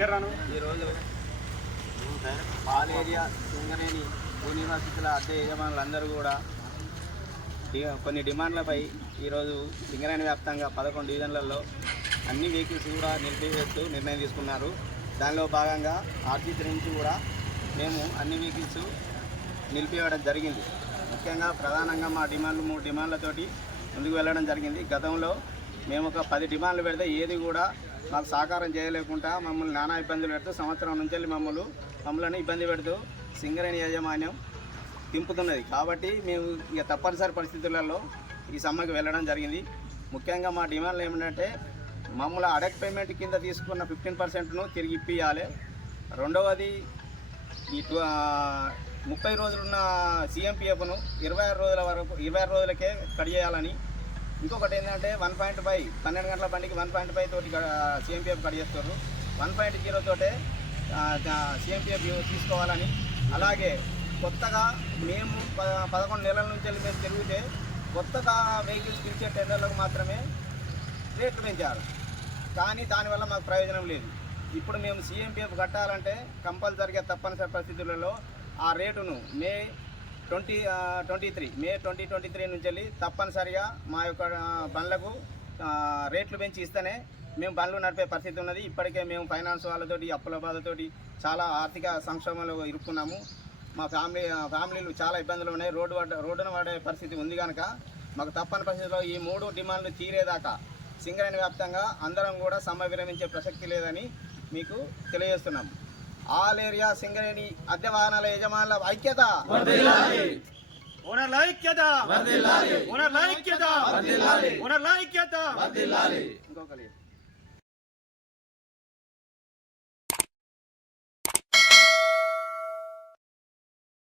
ఈరోజు Paul area Singareni యూనివర్సిటీల అద్దె యజమానులందరూ కూడా కొన్ని డిమాండ్లపై ఈరోజు సింగరేణి వ్యాప్తంగా పదకొండు డివిజన్లలో అన్ని వెహికల్స్ కూడా నిలిపివేస్తూ నిర్ణయం తీసుకున్నారు. దానిలో భాగంగా ఆర్టీసీ నుంచి కూడా మేము అన్ని వెహికల్స్ నిలిపివేయడం జరిగింది. ముఖ్యంగా ప్రధానంగా మా డిమాండ్లు మూడు డిమాండ్లతోటి ముందుకు వెళ్ళడం జరిగింది. గతంలో మేము ఒక పది డిమాండ్లు పెడితే ఏది కూడా మాకు సహకారం చేయలేకుండా మమ్మల్ని నానా ఇబ్బందులు పెడుతూ సంవత్సరం నుంచి వెళ్ళి మమ్మల్ని మమ్మల్ని ఇబ్బంది పెడుతూ సింగరేణి యాజమాన్యం తింపుతున్నది. కాబట్టి మేము ఇక తప్పనిసరి పరిస్థితులలో ఈ సమ్మెకి వెళ్ళడం జరిగింది. ముఖ్యంగా మా డిమాండ్లు ఏమిటంటే మమ్మల్ని అడక్ పేమెంట్ కింద తీసుకున్న ఫిఫ్టీన్ పర్సెంట్ను తిరిగి ఇప్పియాలి రెండవది ఈ ముప్పై రోజులున్న సీఎంపీఎఫ్ను ఇరవై ఆరు రోజుల వరకు ఇరవై ఆరు రోజులకే కట్ చేయాలని ఇంకొకటి ఏంటంటే వన్ పాయింట్ ఫైవ్ పన్నెండు గంటల బండికి వన్ పాయింట్ ఫైవ్ తోటి సీఎంపీఎఫ్ కట్ చేస్తారు. వన్ పాయింట్ జీరో తోటే సిఎంపీఎఫ్ తీసుకోవాలని. అలాగే కొత్తగా మేము పదకొండు నెలల నుంచి వెళ్ళి మేము తిరిగితే కొత్తగా వెహికల్స్ పిలిచే టెండర్లకు మాత్రమే రేట్లు పెంచారు కానీ దానివల్ల మాకు ప్రయోజనం లేదు. ఇప్పుడు మేము సీఎంపీఎఫ్ కట్టాలంటే కంపల్సరిగా తప్పనిసరి పరిస్థితులలో ఆ రేటును May twenty twenty three May twenty twenty three నుంచి వెళ్ళి తప్పనిసరిగా మా యొక్క బండ్లకు రేట్లు పెంచి ఇస్తేనే మేము బండ్లు నడిపే పరిస్థితి ఉన్నది. ఇప్పటికే మేము ఫైనాన్స్ వాళ్ళతోటి అప్పుల బాధతోటి చాలా ఆర్థిక సంక్షోభంలో ఇరుక్కున్నాము. మా ఫ్యామిలీ ఫ్యామిలీలు చాలా ఇబ్బందులు ఉన్నాయి. రోడ్డు వాడే రోడ్డున వాడే పరిస్థితి ఉంది కనుక మాకు తప్పని పరిస్థితిలో ఈ మూడు డిమాండ్లు తీరేదాకా సింగరేణి వ్యాప్తంగా అందరం కూడా సమ్మె విరమించే ప్రసక్తి లేదని మీకు తెలియజేస్తున్నాం ఆల్ ఏరియా సింగరేణి అద్దె వాహనాల యజమానుల ఐక్యత. ఓనర్ల ఐక్యత ఓనర్ల ఐక్యత ఓనర్ల ఐక్యత ఇంకొకరి